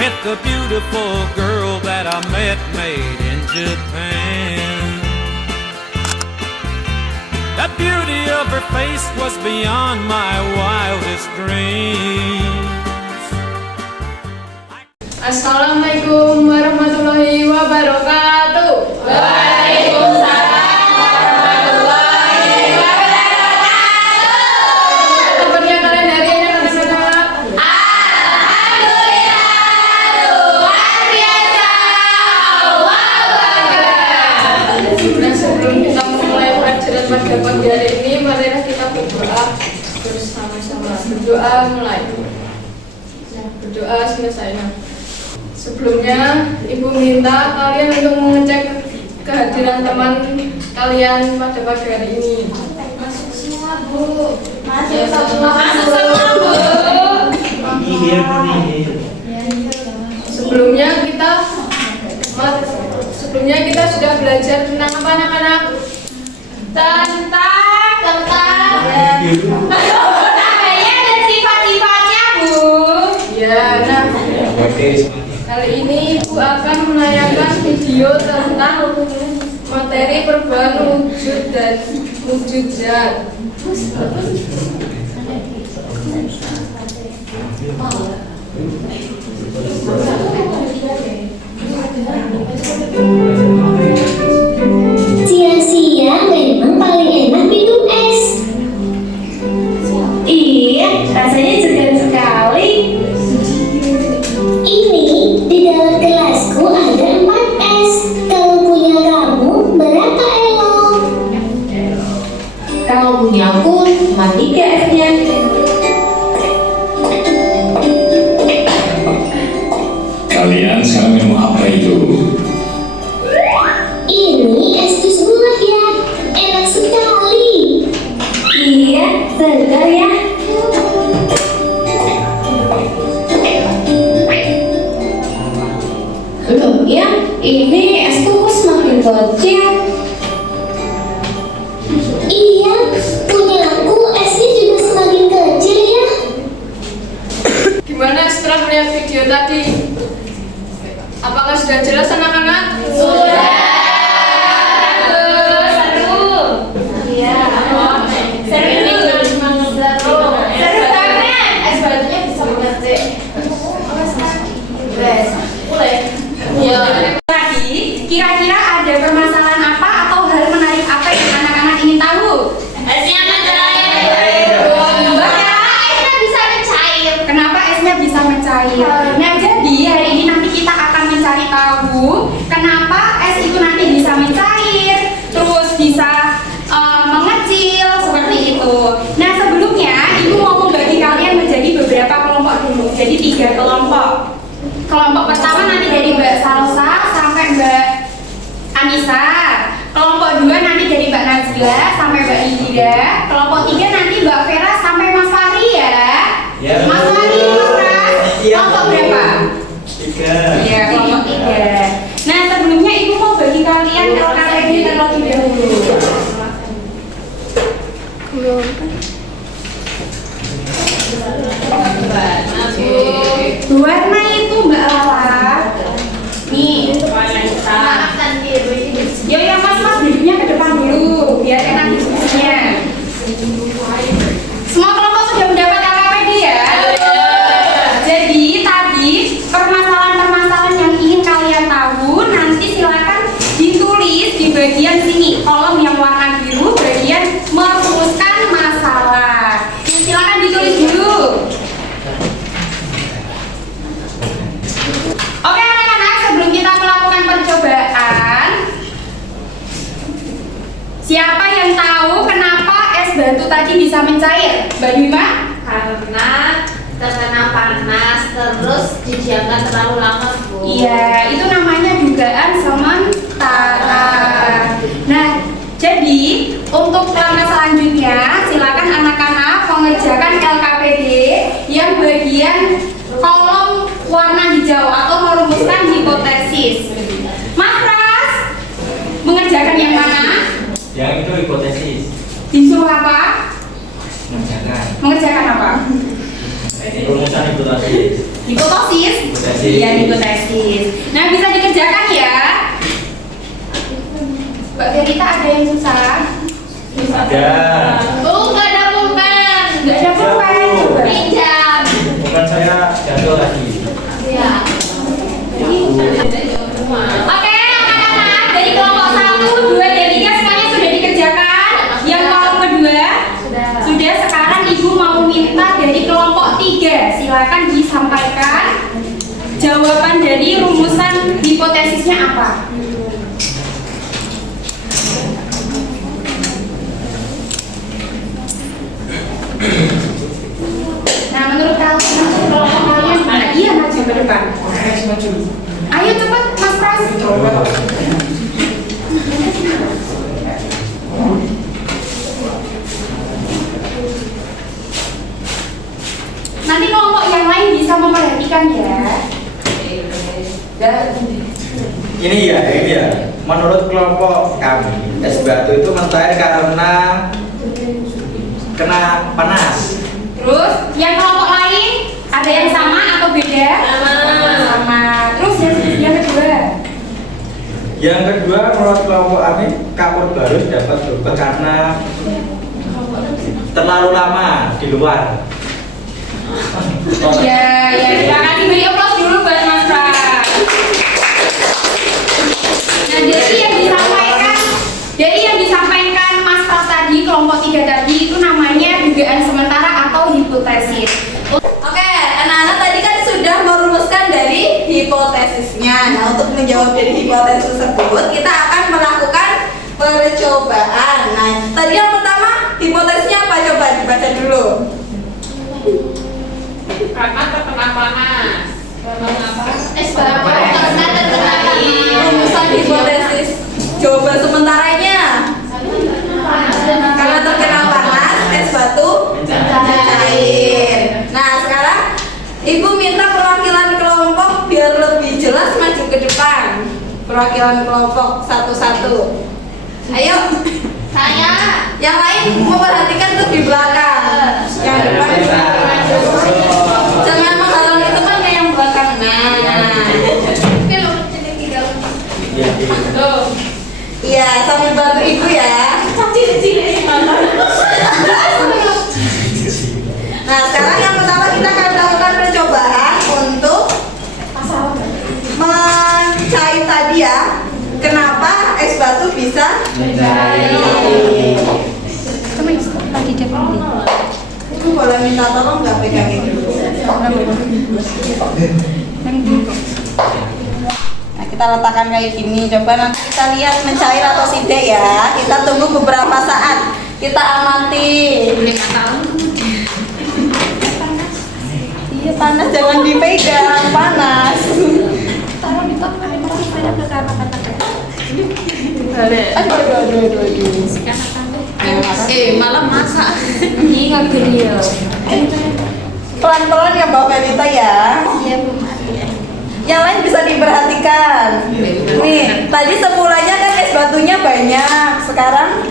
with the beautiful girl that I met made in Japan. The beauty of her face was beyond my wildest dreams. Assalamualaikum warahmatullahi wabarakatuh. Waalaikumsalam warahmatullahi wabarakatuh. Kabarnya kalian hari ini anak-anak? Alhamdulillah, luar biasa. Allahu Akbar. Nah, sebelum kita memulai pelajaran pada pagi hari ini, marilah kita berdoa bersama-sama. Berdoa mulai. Berdoa selesai. Sebelumnya, Ibu minta kalian untuk mengecek kehadiran teman kalian pada pagi hari ini. Masuk semua, Bu. Masuk semua, Bu. Sebelumnya kita sudah belajar tentang apa, anak-anak? Tentang namanya dan sifat-sifatnya, Bu. Ya, nah. Kali ini Ibu akan menayangkan video tentang materi perubahan wujud dan wujud zat. Siang-siang memang paling enak minum es. Iya, rasanya segar sekali. Ini di dalam gelasku ada 4 es. Kalau punya kamu berapa, Elo? Kalau punyaku cuma 3 esnya. Kalian sekarang minum apa itu? Ini es jus buah ya. Enak sekali. Iya, segar ya. Loh ya, ini es kok semakin kecil. Iya, punya aku esnya juga semakin kecil ya. Gimana setelah melihat video tadi? Apakah sudah jelas, anak-anak? Sudah. Kira-kira ada permasalahan apa atau hal menarik apa yang anak-anak ingin tahu? Esnya mencair. Esnya bisa mencair. Kenapa esnya bisa mencair? Nah, jadi hari ini nanti kita akan mencari tahu kenapa es itu nanti bisa mencair, terus bisa mengecil seperti itu. Nah, sebelumnya Ibu mau membagi kalian menjadi beberapa kelompok dulu. Jadi 3 kelompok. Kelompok pertama nanti dari Mbak Salsa sampai Mbak Anissa. Kelompok 2 nanti dari Mbak Nazila sampai Mbak Indira. Kelompok 3 nanti Mbak Vera sampai Mas Fahri ya. Mas Fahri, Mas Ras. Kelompok berapa? 3. Iya, kelompok 3. Nah, sebelumnya Ibu mau bagi kalian LKPD terlebih dahulu. Warna itu Mbak Lala. Nih, maafkan diri. Ya Mas duduknya ke depan dulu biar enak diskusinya. Semua kelompok sudah mendapat LKPD ya? Jadi tadi permasalahan-permasalahan yang ingin kalian tahu nanti silakan ditulis di bagian sini, kolom yang warna biru, bagian merumuskan masalah. Silakan ditulis dulu. Oke anak-anak, sebelum kita melakukan percobaan, siapa yang tahu kenapa es batu tadi bisa mencair? Mbak Bima? Karena terkena panas terus didiamkan terlalu lama, Bu. Iya, itu namanya dugaan sementara. Nah, jadi untuk langkah selanjutnya silakan anak-anak mengerjakan LKPD yang bagian kolom warna hijau atau merumuskan hipotesis. Mas Pras, mengerjakan yang mana? Yang itu hipotesis. Disuruh apa? Mengerjakan. Mengerjakan apa? Rumusan hipotesis. Hipotesis? Hipotesis. Iya, hipotesis. Nah, bisa dikerjakan ya. Mbak Verita ada yang susah? Ada. Oh, nggak ada pulpen. Nggak ada pulpen. Coba. Pinjam. Bukan saya jatuh lagi. Ya. Oke, anak-anak dari kelompok 1, 2, dan 3 semuanya sudah dikerjakan. Yang kelompok kedua sudah. Sekarang Ibu mau minta dari kelompok 3. Silakan disampaikan jawaban dari rumusan hipotesisnya apa. Nah, menurut kelompok kalian mana? Iya, maju ke depan. Ayo cepat, Mas Pras. Nanti kelompok yang lain bisa memperhatikan ya. Ini ya. Menurut kelompok kami, es batu itu mencair karena kena panas. Terus yang kelompok lain ada yang sama atau beda? Sama. Terus yang kedua? Yang kedua, menurut kelompok kami, kapur barus dapat berubah karena terlalu lama di luar. Ya, terima kasih. Beri aplaus dulu buat Mas Pras. Nah, dari yang disampaikan Mas Pras tadi, kelompok 3 tadi itu namanya dugaan sementara atau hipotesis. Oke, anak-anak tadi kan sudah merumuskan dari hipotesisnya. Nah, untuk menjawab dari hipotesis tersebut, kita akan melakukan percobaan. Nah, tadi yang pertama, hipotesisnya apa? Coba dibaca dulu. Karena terkena panas. Karena terkena panas. Rumusan hipotesis jawaban sementaranya. Karena terkena panas, es batu mencair. Nah, sekarang Ibu minta perwakilan kelompok biar lebih jelas maju ke depan. Perwakilan kelompok satu-satu. Ayo. Saya. Yang lain memperhatikan tuh di belakang. Yang depan jangan menghalangi teman yang belakang. Nah. Iya, sambil bantu ibu ya. Nah, sekarang yang pertama kita akan melakukan percobaan untuk mencair tadi ya. Kenapa es batu bisa mencair? Ibu boleh minta tolong nggak pegangin dulu? Nah, kita letakkan kayak gini. Coba nanti kita lihat mencair atau tidak ya. Kita tunggu beberapa saat. Kita amati. 5 tahun. Iya, panas, jangan dipegang, panas. Taruh di tempat yang masih ada beberapa kata-kata. Aduh. Malam masak. Ini nggak grill. Pelan-pelan ya Mbak Felita ya. Iya, Bu. Yang lain bisa diperhatikan. Nih, tadi semulanya kan es batunya banyak. Sekarang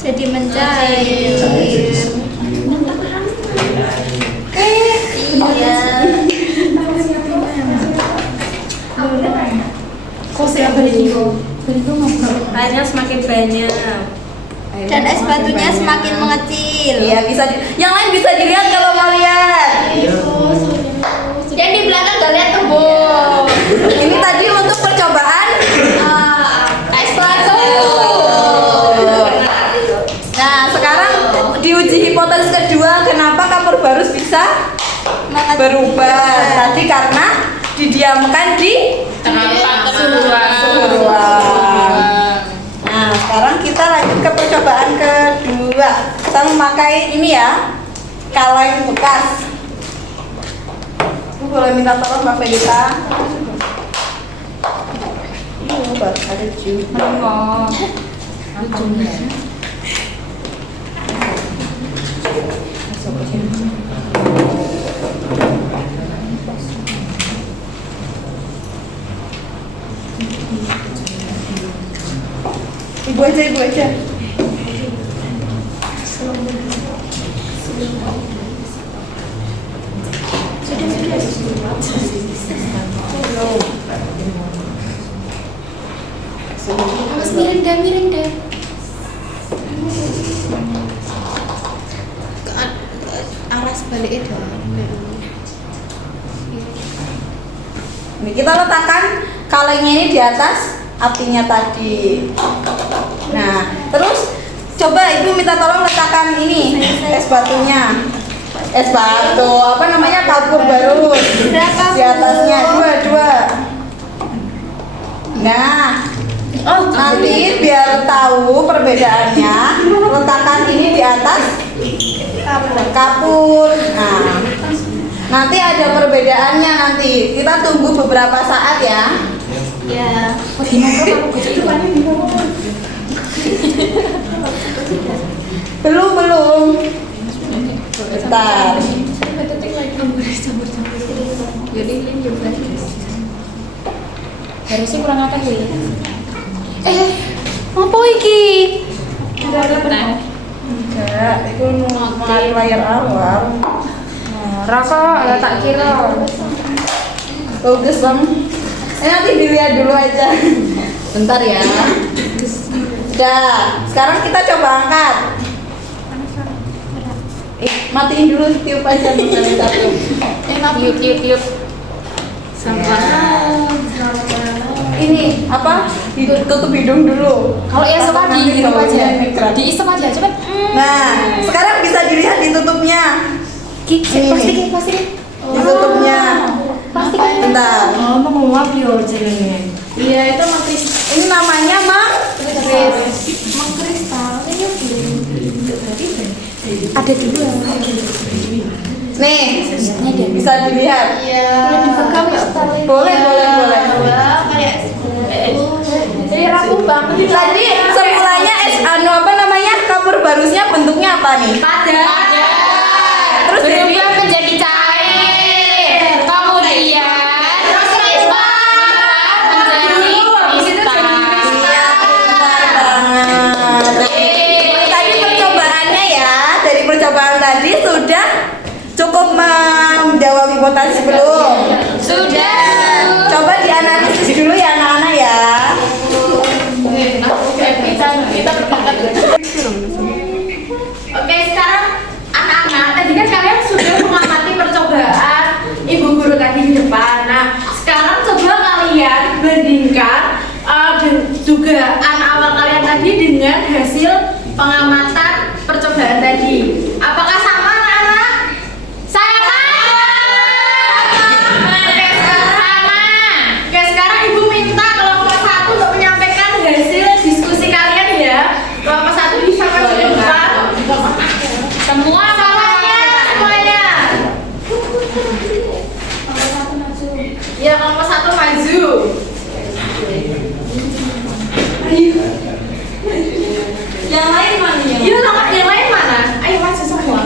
Jadi mencair. Iya. Kok saya beriku? airnya semakin banyak. Dan es batunya semakin mengecil. Iya, yang lain bisa dilihat kalau mau lihat. Yang di belakang gak lihat tuh, Bu. Ini tadi untuk percobaan Es batu. Nah, sekarang diuji hipotesis kedua, kenapa kapur barus bisa berubah? Tadi karena didiamkan di suhu ruang. Nah, sekarang kita lanjut ke percobaan kedua. Kita memakai ini ya, kaleng bekas. Boleh minta tolong Mbak Felita? Ada jus. Ibu aja. Mas miring deh. Arah sebaliknya dong. Ini kita letakkan kalengnya ini di atas apinya tadi. Nah, terus coba Ibu minta tolong letakkan ini es batunya. Es batu, apa namanya, kapur barus di atasnya, dua. Nah, nanti biar tahu perbedaannya, letakkan ini di atas kapur. Nah, nanti ada perbedaannya nanti. Kita tunggu beberapa saat ya. Ya. Belum. Bentar. Harusnya kurang apa ya? Apa iki? Enggak, itu mengalami layar awal. Rasa tak kira. Bagus bang. Nanti dilihat dulu aja. Bentar ya. Udah, sekarang kita coba angkat. Matiin dulu tiup aja bentar satu. Tiup. Ini apa? Ditutup hidung dulu. Kalau yang suka Nanti dihirup bawahnya aja. mikro. Diisep aja, cepet. Nah, sekarang bisa dilihat ditutupnya. Ini. Plastik. Ditutupnya. Plastik. Bentar. Menguap yo jenenge. Iya, itu mangkris. Ini namanya Mangkristal. Ada dua. Nih, bisa dilihat. Iya. Boleh. Jadi rapuh banget. Tadi semulanya apa namanya, kapur barusnya bentuknya apa nih? Padat. Terus Berubah menjadi cair. Kemudian menjadi kristal. Iya, pintar banget. Tadi percobaannya ya, dari percobaan tadi sudah cukup menjawab hipotesis belum? Sudah. Coba dianalisis dulu ya anak-anak ya. Kita berangkat. Oke, sekarang anak-anak, tadi kan kalian sudah mengamati percobaan ibu guru tadi di depan. Nah, sekarang coba kalian bandingkan dugaan awal kalian tadi dengan hasil pengamatan percobaan tadi. Apakah sama anak-anak? Sama. Oke, sama. Oke, sekarang ibu minta kelompok 1 untuk menyampaikan hasil diskusi kalian ya. Kelompok 1 bisa masuk ke depan. Semuanya. Ya, kelompok 1 maju. Yang lain mana ya? Iya, yang lain mana? Ayo maju semua.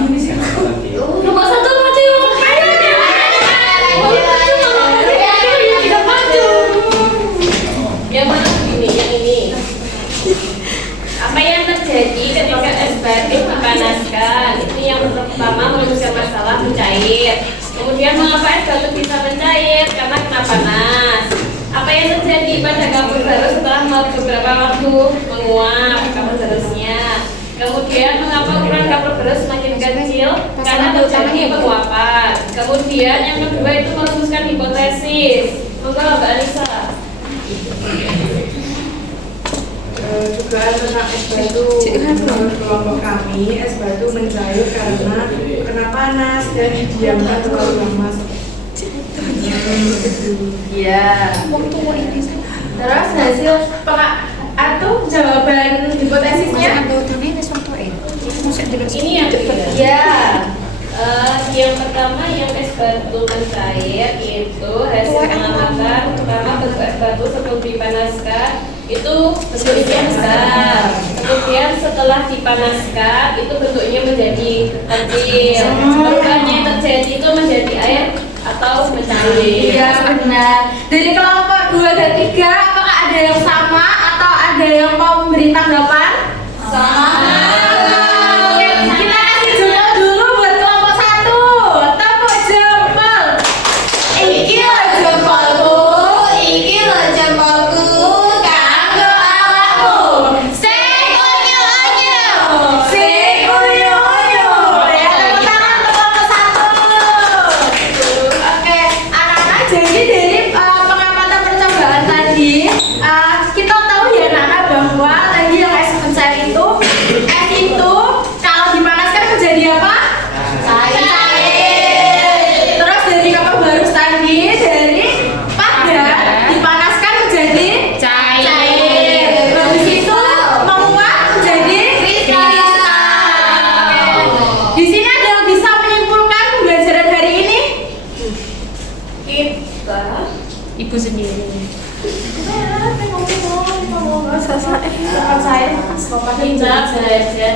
Kelompok 1 maju. Ayo. Tidak maju. Yang mana ini? Yang ini. Apa yang terjadi ketika es batu dipanaskan? Itu yang pertama, merumuskan masalah mencair. Kemudian mengapa es batu bisa mencair? Karena kena panas. Apa yang terjadi pada kapur barus setelah beberapa waktu menguap kapur barusnya? Kemudian mengapa ukuran kapur barus semakin kecil? Karena terjadi penguapan. Kemudian yang kedua itu merumuskan hipotesis. Monggo Mbak Anissa. Dugaan tentang es batu menurut kelompok kami, es batu mencair karena kena panas dan didiamkan terlalu lama. Iya. Terus hasil jawaban hipotesisnya? Ini yang ketiga. Ya. Yang pertama yang es batu mencair itu hasil pengamatan pertama bentuk es batu sebelum dipanaskan itu bentuknya besar. Kemudian setelah dipanaskan itu bentuknya menjadi kecil. Perubahan yang terjadi itu menjadi air atau mencair. Iya benar. Dari kelompok 2 dan 3 apakah ada yang sama atau ada yang mau memberi tanggapan? Sama. Kita kasih jempol dulu buat kelompok 1. Tepuk jempol. ibu sendiri. Kita belajar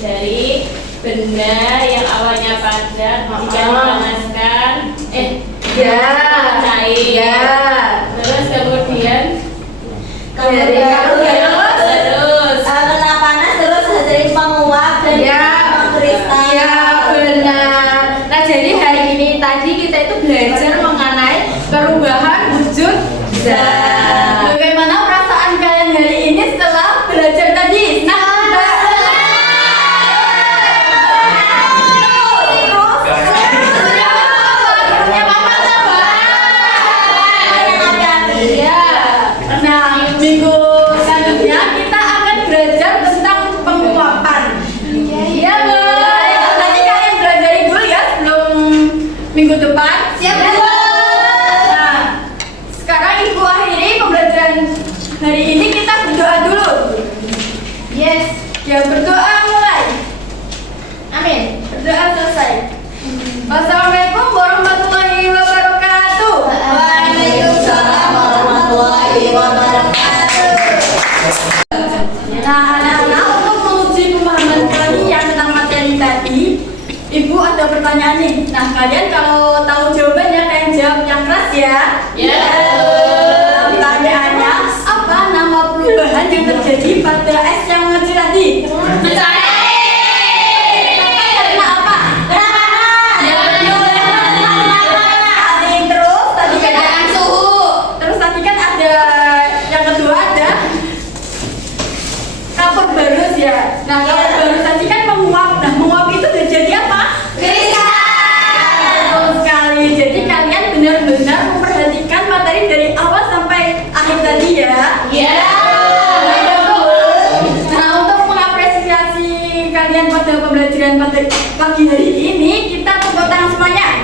dari benda yang awalnya padat jika dipanaskan cair. Terus kemudian terus Kena panas terus jadi penguap dan mengkristal. Ya benar. Nah jadi hari ini tadi kita itu belajar mengenai perubahan wujud zat. Bagaimana perasaan kalian hari ini setelah belajar tadi? Nah, minggu selanjutnya kita akan belajar tentang penguapan. Iya, Bu. Nanti kalian belajar dulu ya sebelum minggu depan. Siap, Bu. Nah, sekarang Ibu akhiri pembelajaran hari ini, kita berdoa dulu. Yes, ya berdoa mulai. Amin. Berdoa selesai. Wassalamualaikum warahmatullahi wabarakatuh. Waalaikumsalam warahmatullahi wabarakatuh. Nah, anak-anak, untuk menguji pemahaman kalian tentang materi tadi, Ibu ada pertanyaan nih. Nah, kalian kalau tahu jawabannya, kalian jawab yang keras ya. Ya. Pertanyaannya, apa nama perubahan yang terjadi pada es yang mengecil tadi? mencair. Karena apa? Terus tadi kan Perbedaan suhu. Terus tadi kan ada yang kedua ada kapur barus ya. Nah, kapur barus tadi kan menguap. Nah, menguap itu terjadi apa? Betul sekali. Jadi kalian benar-benar memperhatikan materi dari awal sampai akhir tadi ya. Ya. Nah, untuk mengapresiasi kalian pada pembelajaran pada pagi hari ini, kita tepuk tangan semuanya.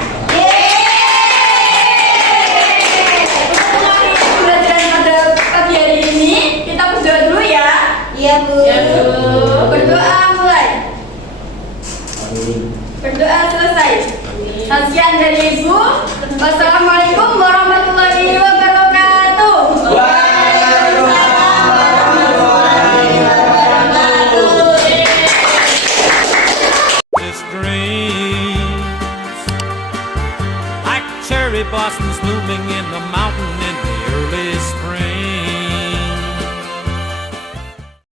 Untuk mengakhiri pembelajaran pada pagi hari ini, kita berdoa dulu ya. Iya, Bu. Ya, Bu. Berdoa mulai. Berdoa selesai. Sekian dari Ibu. Wassalamualaikum warahmatullahi wabarakatuh. This dreams like cherry blossoms blooming in the mountain in the early spring.